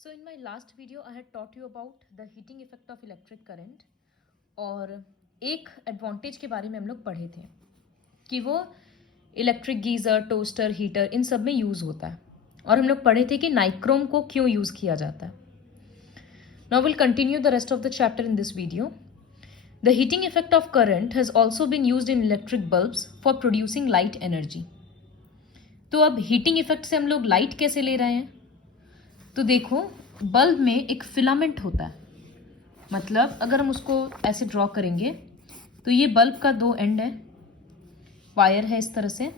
So in my last video I had taught you about the heating effect of electric current और एक advantage के बारे में हम लोग पढ़े थे कि वो इलेक्ट्रिक गीज़र, टोस्टर, हीटर इन सब में यूज़ होता है और हम लोग पढ़े थे कि नाइक्रोम को क्यों यूज़ किया जाता है. Now we'll continue the rest of the chapter in this video. The heating effect of current has also been used in electric bulbs for producing light energy. तो अब हीटिंग इफेक्ट से हम लोग लाइट कैसे ले रहे हैं? तो देखो, बल्ब में एक फिलामेंट होता है. मतलब अगर हम उसको ऐसे ड्रॉ करेंगे तो ये बल्ब का दो एंड है, वायर है इस तरह से,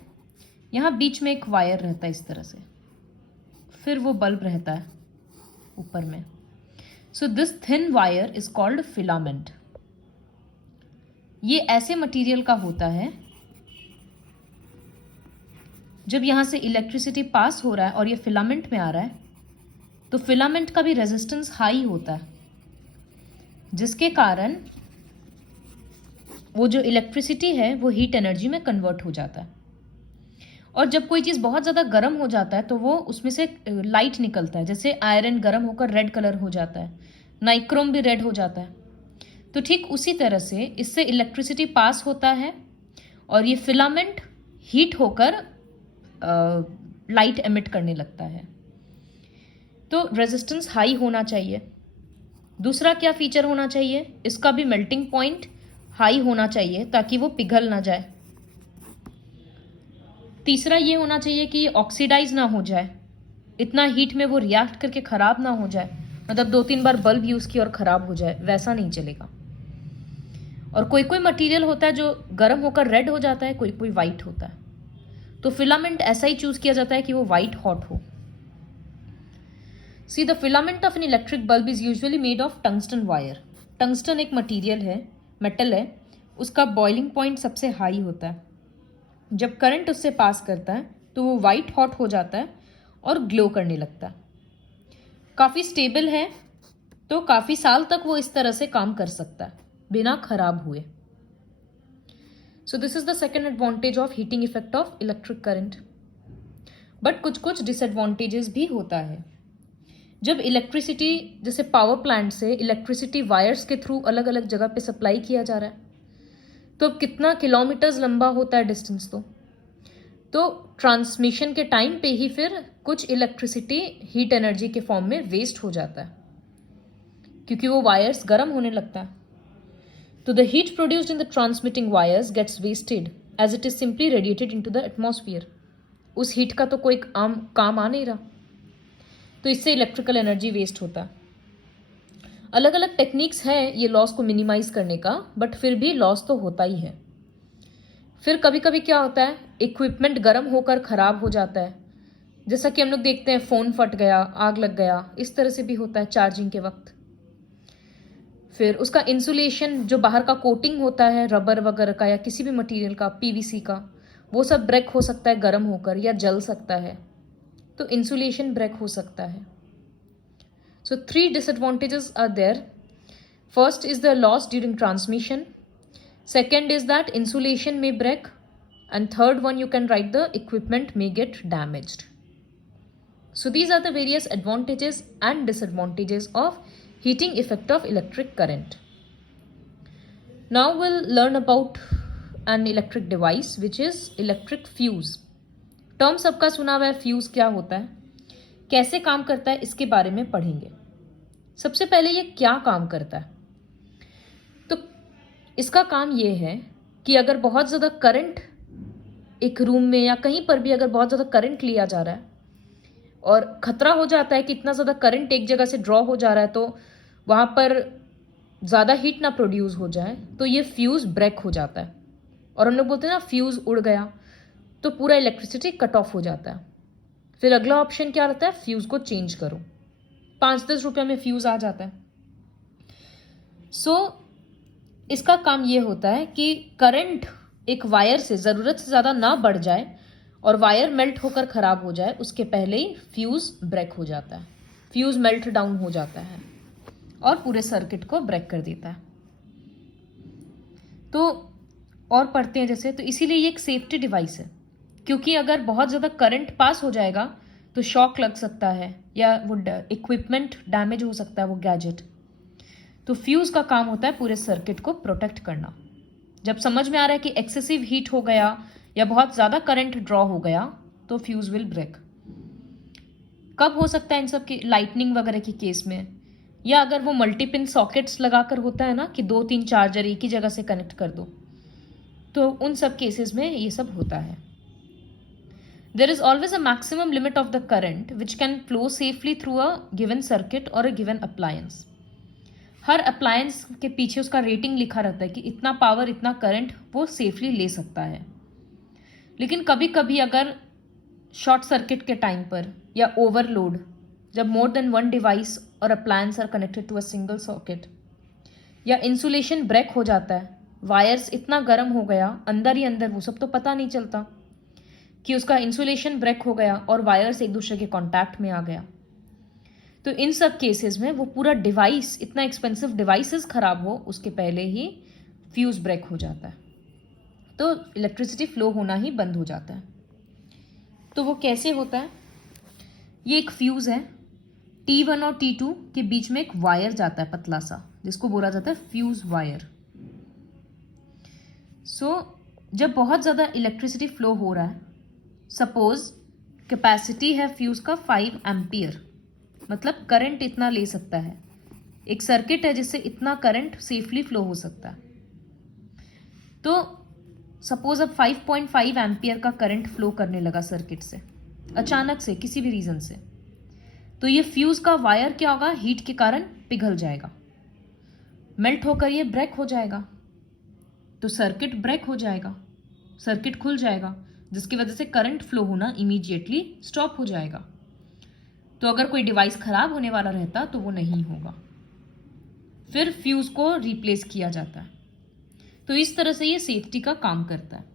यहाँ बीच में एक वायर रहता है इस तरह से, फिर वो बल्ब रहता है ऊपर में. So this thin wire is called filament. ये ऐसे मटेरियल का होता है जब यहाँ से इलेक्ट्रिसिटी पास हो रहा है और ये फिलामेंट में आ रहा है तो फिलामेंट का भी रेजिस्टेंस हाई होता है, जिसके कारण वो जो इलेक्ट्रिसिटी है वो हीट एनर्जी में कन्वर्ट हो जाता है. और जब कोई चीज़ बहुत ज़्यादा गर्म हो जाता है तो वो उसमें से लाइट निकलता है. जैसे आयरन गर्म होकर रेड कलर हो जाता है, नाइक्रोम भी रेड हो जाता है. तो ठीक उसी तरह से इससे इलेक्ट्रिसिटी पास होता है और ये फिलामेंट हीट होकर लाइट एमिट करने लगता है. तो रेजिस्टेंस हाई होना चाहिए. दूसरा क्या फीचर होना चाहिए? इसका भी मेल्टिंग पॉइंट हाई होना चाहिए ताकि वो पिघल ना जाए. तीसरा ये होना चाहिए कि ऑक्सीडाइज ना हो जाए, इतना हीट में वो रिएक्ट करके ख़राब ना हो जाए. मतलब 2-3 बार बल्ब यूज़ किया और ख़राब हो जाए, वैसा नहीं चलेगा. और कोई कोई मटेरियल होता है जो गर्म होकर रेड हो जाता है, कोई कोई वाइट होता है. तो फिलामेंट ऐसा ही चूज़ किया जाता है कि वो वाइट हॉट हो. See, the filament of an electric bulb is usually made of tungsten wire. Tungsten एक मटेरियल है, मेटल है, उसका बॉइलिंग पॉइंट सबसे हाई होता है. जब करंट उससे पास करता है तो वो वाइट हॉट हो जाता है और ग्लो करने लगता है. काफ़ी स्टेबल है तो काफ़ी साल तक वो इस तरह से काम कर सकता है बिना खराब हुए. So this is the second advantage of heating effect of electric current. But कुछ कुछ डिसएडवांटेजेस भी होता है. जब इलेक्ट्रिसिटी जैसे पावर प्लांट से इलेक्ट्रिसिटी वायर्स के थ्रू अलग अलग जगह पे सप्लाई किया जा रहा है तो अब कितना किलोमीटर्स लंबा होता है डिस्टेंस. तो ट्रांसमिशन के टाइम पे ही फिर कुछ इलेक्ट्रिसिटी हीट एनर्जी के फॉर्म में वेस्ट हो जाता है क्योंकि वो वायर्स गर्म होने लगता है. तो the heat produced in the transmitting wires gets wasted as it is simply radiated into the atmosphere. उस हीट का तो कोई काम आ नहीं रहा, तो इससे इलेक्ट्रिकल एनर्जी वेस्ट होता है. अलग अलग टेक्निक्स हैं ये लॉस को मिनिमाइज करने का, बट फिर भी लॉस तो होता ही है. फिर कभी कभी क्या होता है, इक्विपमेंट गर्म होकर ख़राब हो जाता है. जैसा कि हम लोग देखते हैं फ़ोन फट गया, आग लग गया, इस तरह से भी होता है चार्जिंग के वक्त. फिर उसका इंसुलेशन जो बाहर का कोटिंग होता है रबर वगैरह का या किसी भी मटेरियल का, पीवीसी का, वो सब ब्रेक हो सकता है गर्म होकर या जल सकता है. तो इंसुलेशन ब्रेक हो सकता है. So 3 disadvantages are there. First is the loss during transmission, second is that insulation may break, and third one you can write the equipment may get damaged. So these are the various advantages and disadvantages of heating effect of electric current. Now we'll learn about an electric device which is electric fuse. Term सबका सुना हुआ है, fuse क्या होता है, कैसे काम करता है, इसके बारे में पढ़ेंगे. सबसे पहले ये क्या काम करता है. तो इसका काम ये है कि अगर बहुत ज़्यादा करंट एक रूम में या कहीं पर भी अगर बहुत ज़्यादा करंट लिया जा रहा है और ख़तरा हो जाता है कि इतना ज़्यादा करंट एक जगह से ड्रॉ हो जा रहा है तो वहाँ पर ज़्यादा हीट ना प्रोड्यूस हो जाए, तो ये फ्यूज़ ब्रेक हो जाता है. और हम लोग बोलते हैं ना फ्यूज़ उड़ गया, तो पूरा इलेक्ट्रिसिटी कट ऑफ हो जाता है. फिर अगला ऑप्शन क्या रहता है, फ्यूज़ को चेंज करो. 5-10 रुपये में फ्यूज़ आ जाता है. सो इसका काम ये होता है कि करंट एक वायर से ज़रूरत से ज़्यादा ना बढ़ जाए और वायर मेल्ट होकर ख़राब हो जाए, उसके पहले ही फ्यूज़ ब्रेक हो जाता है. फ्यूज़ मेल्ट डाउन हो जाता है और पूरे सर्किट को ब्रेक कर देता है. तो और पढ़ते हैं जैसे, तो इसीलिए ये एक सेफ्टी डिवाइस है, क्योंकि अगर बहुत ज़्यादा करंट पास हो जाएगा तो शॉक लग सकता है या वो इक्विपमेंट डैमेज हो सकता है, वो गैजेट। तो फ्यूज़ का काम होता है पूरे सर्किट को प्रोटेक्ट करना। जब समझ में आ रहा है कि एक्सेसिव हीट हो गया या बहुत ज़्यादा करंट ड्रॉ हो गया तो फ्यूज़ विल ब्रेक। कब हो सकता है इन सब की, लाइटनिंग वगैरह के केस में, या अगर वो मल्टीपिन सॉकेट्स लगाकर होता है ना कि 2-3 चार्जर एक ही जगह से कनेक्ट कर दो, तो उन सब केसेस में ये सब होता है। There is always a maximum limit of the current which can flow safely through a given circuit और अ गिवन अप्लायंस। हर अप्लायंस के पीछे उसका रेटिंग लिखा रहता है कि इतना पावर, इतना करंट वो सेफली ले सकता है। लेकिन कभी कभी अगर शॉर्ट सर्किट के टाइम पर या ओवरलोड, जब मोर देन वन डिवाइस और appliance are connected to a single socket, या इंसुलेशन ब्रेक हो जाता है, वायर्स इतना गर्म हो गया अंदर ही अंदर, वो सब तो पता नहीं चलता कि उसका इंसुलेशन ब्रेक हो गया और वायर्स एक दूसरे के कॉन्टैक्ट में आ गया, तो इन सब केसेस में वो पूरा डिवाइस, इतना एक्सपेंसिव डिवाइसेस खराब हो उसके पहले ही फ्यूज़ ब्रेक हो जाता है, तो इलेक्ट्रिसिटी फ्लो होना ही बंद हो जाता है। तो वो कैसे होता है? ये एक फ्यूज़ है, T1 और T2 के बीच में एक वायर जाता है पतला सा, जिसको बोला जाता है फ्यूज़ वायर। जब बहुत ज़्यादा इलेक्ट्रिसिटी फ्लो हो रहा है, सपोज कैपेसिटी है फ्यूज़ का 5 एम्पियर, मतलब करंट इतना ले सकता है, एक सर्किट है जिससे इतना करंट सेफली फ्लो हो सकता है। तो सपोज अब 5.5 एम्पियर का करंट फ्लो करने लगा सर्किट से अचानक से, किसी भी रीज़न से, तो ये फ्यूज़ का वायर क्या होगा, हीट के कारण पिघल जाएगा, मेल्ट होकर ये ब्रेक हो जाएगा, तो सर्किट ब्रेक हो जाएगा, सर्किट खुल जाएगा, जिसकी वजह से करंट फ्लो होना इमीडिएटली स्टॉप हो जाएगा। तो अगर कोई डिवाइस खराब होने वाला रहता तो वो नहीं होगा, फिर फ्यूज़ को रिप्लेस किया जाता है। तो इस तरह से ये सेफ्टी का काम करता है।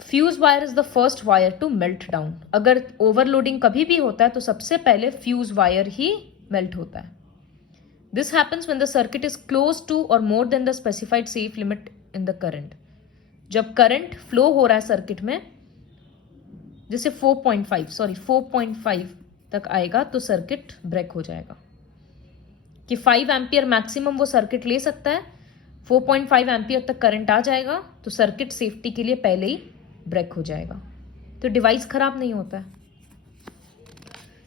Fuse wire is the first wire to melt down. अगर ओवरलोडिंग कभी भी होता है तो सबसे पहले फ्यूज़ वायर ही मेल्ट होता है। This happens when the circuit is close to और more than the specified safe limit in the current. जब करंट फ्लो हो रहा है सर्किट में, जैसे 4.5 तक आएगा तो सर्किट ब्रेक हो जाएगा, कि 5 एम्पियर मैक्सिमम वो सर्किट ले सकता है, 4.5 एम्पियर तक करंट आ जाएगा तो सर्किट सेफ्टी के लिए पहले ही ब्रेक हो जाएगा, तो डिवाइस खराब नहीं होता है,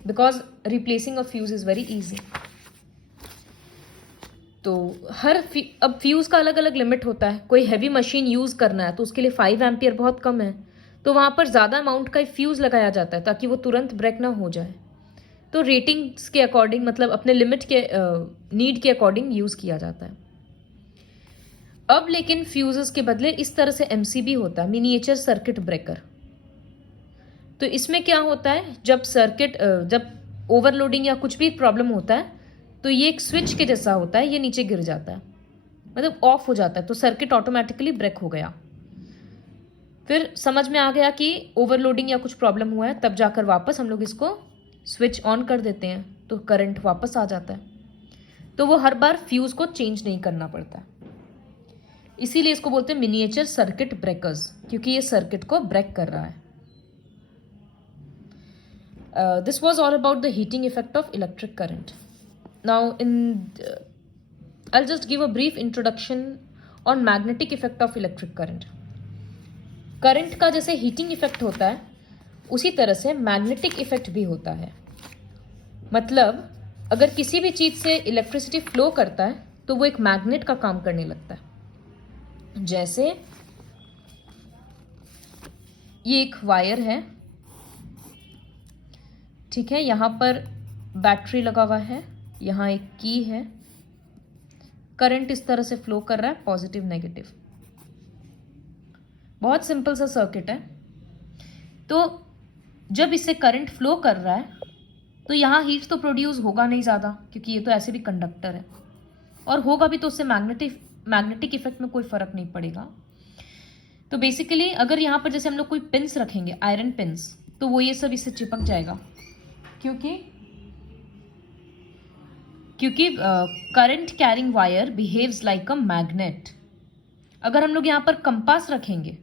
because replacing a fuse is very easy. तो अब फ्यूज़ का अलग अलग लिमिट होता है। कोई हैवी मशीन यूज़ करना है तो उसके लिए 5 एम्पियर बहुत कम है, तो वहाँ पर ज़्यादा अमाउंट का फ्यूज़ लगाया जाता है ताकि वो तुरंत ब्रेक ना हो जाए। तो रेटिंग्स के अकॉर्डिंग, मतलब अपने लिमिट के नीड के अकॉर्डिंग यूज़ किया जाता है। अब लेकिन फ्यूज़ेस के बदले इस तरह से MCB होता है, मिनिएचर सर्किट ब्रेकर। तो इसमें क्या होता है, जब ओवरलोडिंग या कुछ भी प्रॉब्लम होता है तो ये एक स्विच के जैसा होता है, ये नीचे गिर जाता है, मतलब ऑफ हो जाता है, तो सर्किट ऑटोमेटिकली ब्रेक हो गया। फिर समझ में आ गया कि ओवरलोडिंग या कुछ प्रॉब्लम हुआ है, तब जाकर वापस हम लोग इसको स्विच ऑन कर देते हैं तो करंट वापस आ जाता है। तो वो हर बार फ्यूज़ को चेंज नहीं करना पड़ता, इसीलिए इसको बोलते हैं मिनिएचर सर्किट ब्रेकर्स, क्योंकि ये सर्किट को ब्रेक कर रहा है। This was all about the heating effect of electric current. Now, I'll just give a brief introduction on magnetic effect of electric current. Current का जैसे हीटिंग इफेक्ट होता है, उसी तरह से मैग्नेटिक इफेक्ट भी होता है। मतलब अगर किसी भी चीज़ से इलेक्ट्रिसिटी फ्लो करता है तो वो एक मैग्नेट का काम करने लगता है। जैसे ये एक वायर है, ठीक है, यहाँ पर बैटरी लगा हुआ है, यहाँ एक की है, करंट इस तरह से फ्लो कर रहा है, पॉजिटिव नेगेटिव, बहुत सिंपल सा सर्किट है। तो जब इससे करंट फ्लो कर रहा है तो यहाँ हीट तो प्रोड्यूस होगा नहीं ज़्यादा, क्योंकि ये तो ऐसे भी कंडक्टर है, और होगा भी तो उससे मैग्नेटिक इफेक्ट में कोई फ़र्क नहीं पड़ेगा। तो बेसिकली अगर यहाँ पर जैसे हम लोग कोई पिंस रखेंगे, आयरन पिंस, तो वो ये सब इससे चिपक जाएगा, क्योंकि current carrying wire behaves like a magnet. अगर हम लोग यहाँ पर कंपास रखेंगे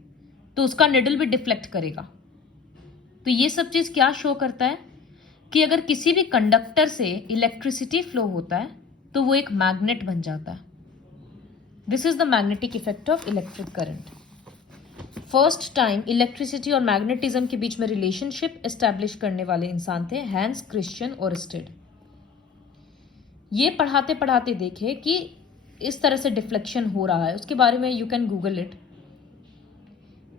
तो उसका निडल भी डिफ्लेक्ट करेगा, तो ये सब चीज़ क्या शो करता है कि अगर किसी भी कंडक्टर से इलेक्ट्रिसिटी फ्लो होता है तो वो एक मैग्नेट बन जाता है. This is the magnetic effect of electric current. First time electricity और मैग्नेटिज्म के बीच में रिलेशनशिप एस्टैब्लिश करने वाले इंसान थे हैंस क्रिश्चियन ओरस्टेड. ये पढ़ाते पढ़ाते देखे कि इस तरह से डिफ्लेक्शन हो रहा है, उसके बारे में यू कैन गूगल इट.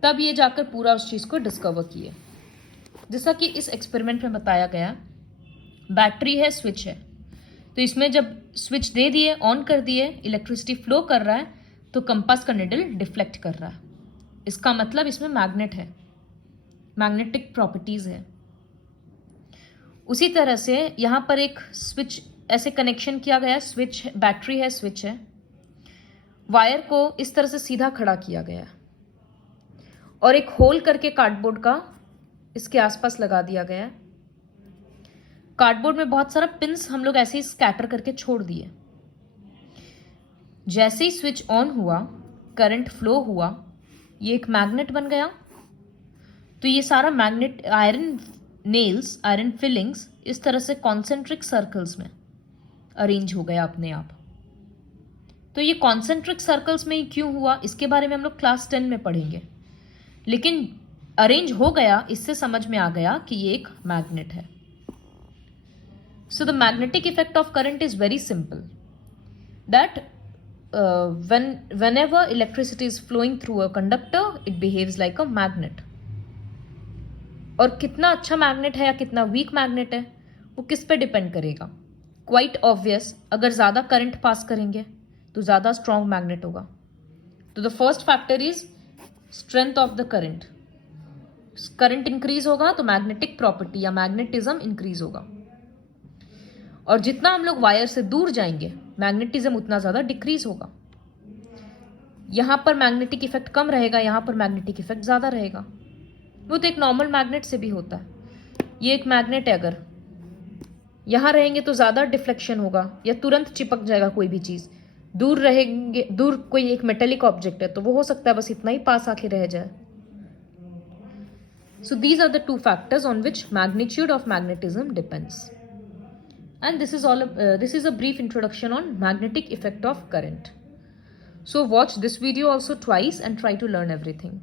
तब ये जाकर पूरा उस चीज़ को डिस्कवर किए. जैसा कि इस एक्सपेरिमेंट में बताया गया, बैटरी है, स्विच है, तो इसमें जब स्विच दे दिए, ऑन कर दिए, इलेक्ट्रिसिटी फ्लो कर रहा है तो कंपास का निडल डिफ्लेक्ट कर रहा है. इसका मतलब इसमें मैग्नेट है, मैग्नेटिक प्रॉपर्टीज है. उसी तरह से यहाँ पर एक स्विच ऐसे कनेक्शन किया गया, स्विच बैटरी है, स्विच है, वायर को इस तरह से सीधा खड़ा किया गया और एक होल करके कार्डबोर्ड का इसके आसपास लगा दिया गया. कार्डबोर्ड में बहुत सारा पिंस हम लोग ऐसे ही स्कैटर करके छोड़ दिए. जैसे ही स्विच ऑन हुआ, करंट फ्लो हुआ, ये एक मैग्नेट बन गया. तो ये सारा magnet iron nails, iron filings इस तरह से कॉन्सेंट्रिक सर्कल्स में अरेंज हो गया अपने आप. तो ये कॉन्सेंट्रिक सर्कल्स में ही क्यों हुआ, इसके बारे में हम लोग क्लास 10 में पढ़ेंगे. लेकिन अरेंज हो गया, इससे समझ में आ गया कि ये एक मैग्नेट है. So the magnetic effect of current is very simple, that whenever electricity is flowing through a conductor, it behaves like a magnet. और कितना अच्छा मैग्नेट है या कितना वीक मैग्नेट है वो किस पे डिपेंड करेगा. क्वाइट ऑब्वियस, अगर ज़्यादा करंट पास करेंगे तो ज़्यादा स्ट्रॉन्ग मैग्नेट होगा. तो the first factor is strength of the current. Current increase होगा तो मैग्नेटिक प्रॉपर्टी या मैग्नेटिज्म इंक्रीज होगा. और जितना हम लोग वायर से दूर जाएंगे मैग्नेटिज्म उतना ज़्यादा डिक्रीज होगा. यहाँ पर मैग्नेटिक इफेक्ट कम रहेगा, यहाँ पर मैग्नेटिक इफेक्ट ज़्यादा रहेगा. वो तो एक नॉर्मल मैग्नेट से भी होता है. ये एक मैग्नेट है, अगर यहाँ रहेंगे तो ज़्यादा डिफ्लेक्शन होगा या तुरंत चिपक जाएगा कोई भी चीज़. दूर रहेंगे, दूर कोई एक मेटेलिक ऑब्जेक्ट है तो वो हो सकता है बस इतना ही पास आके रह जाए. So these are the two factors on which magnitude of magnetism depends. And this is a brief introduction on magnetic effect of current. So watch this video also twice and try to learn everything.